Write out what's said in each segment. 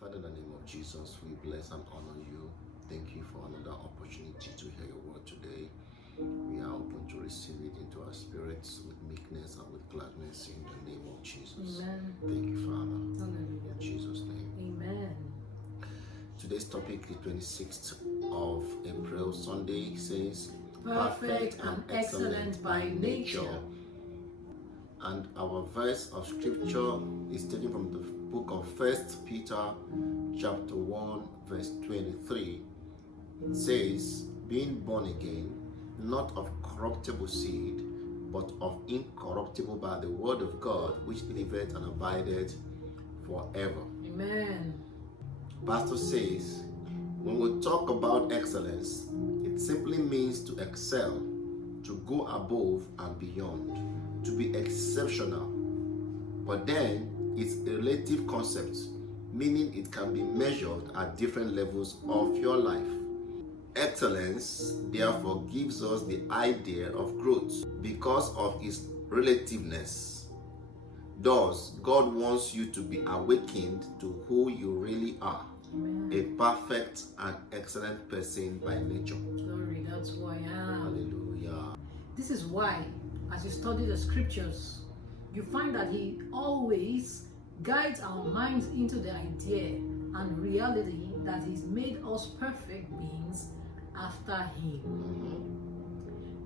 Father, in the name of Jesus, we bless and honor you. Thank you for another opportunity to hear your word today. We are open to receive it into our spirits with meekness and with gladness in the name of Jesus. Amen. Thank you, Father. Hallelujah. In Jesus' name. Amen. Today's topic is 26th of April. Sunday says, Perfect and excellent by nature. And our verse of scripture is taken from the book of 1 Peter chapter 1 verse 23. It says, being born again, not of corruptible seed, but of incorruptible by the word of God, which liveth and abideth forever. Amen. Pastor says, when we talk about excellence, it simply means to excel, to go above and beyond, to be exceptional. But then it's a relative concept, meaning it can be measured at different levels of your life. Excellence therefore gives us the idea of growth because of its relativeness. Thus, God wants you to be awakened to who you really are. Amen. A perfect and excellent person by nature. Glory, that's who I am. Hallelujah. This is why, as you study the scriptures, you find that He always guides our minds into the idea and reality that He's made us perfect beings after Him.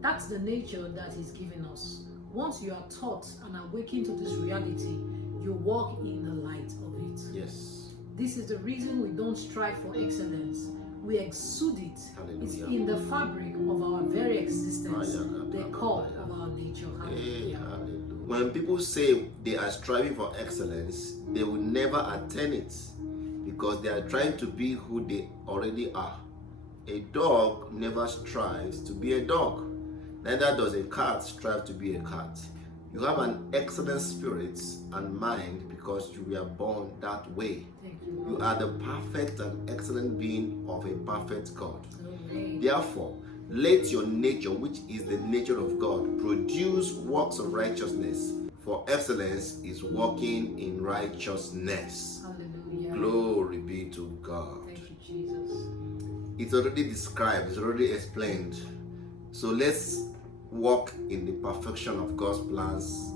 That's the nature that He's given us. Once you are taught and awakened to this reality, you walk in the light of it. Yes. This is the reason we don't strive for excellence. We exude it. Hallelujah. It's in the fabric of our very existence, the core of our nature. Hey, Hallelujah. hallelujah. When people say they are striving for excellence, they will never attain it because they are trying to be who they already are. A dog never strives to be a dog. Neither does a cat strive to be a cat. You have an excellent spirit and mind because you were born that way. Thank you. You are the perfect and excellent being of a perfect God. Amen. Therefore, let your nature, which is the nature of God, produce works of righteousness. For excellence is walking in righteousness. Hallelujah. Glory be to God. Thank you, Jesus. It's already described, it's already explained. So let's walk in the perfection of God's plans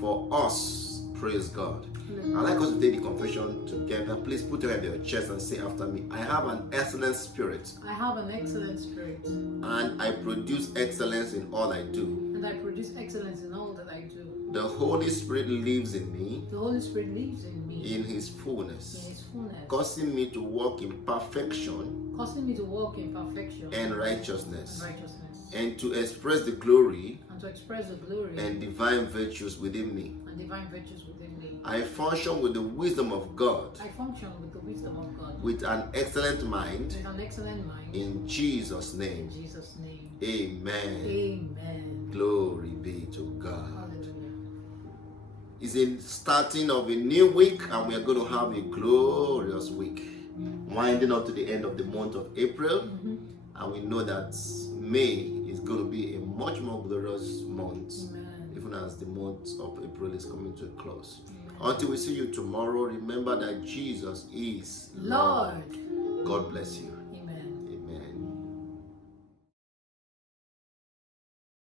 for us. Praise God. I'd like us to take the confession together. Please put your hand on your chest and say after me, I have an excellent spirit. I have an excellent spirit. And I produce excellence in all I do. And I produce excellence in all that I do. The Holy Spirit lives in me The Holy Spirit lives in me. in His fullness, In His fullness. causing me to walk in perfection Causing me to walk in perfection. and righteousness, And righteousness. and to express the glory And to express the glory and divine virtues within me. and divine virtues within me. I function with the wisdom of God, I function with the wisdom of God. with an excellent mind, With an excellent mind. in Jesus' name. In Jesus' name. Amen. Amen. Glory be to God. Hallelujah. It's a starting of a new week, and we are going to have a glorious week, winding up to the end of the month of April. And we know that May is going to be a much more glorious month, Amen. even as the month of April is coming to a close. Amen. Until we see you tomorrow, remember that Jesus is Lord. God bless you.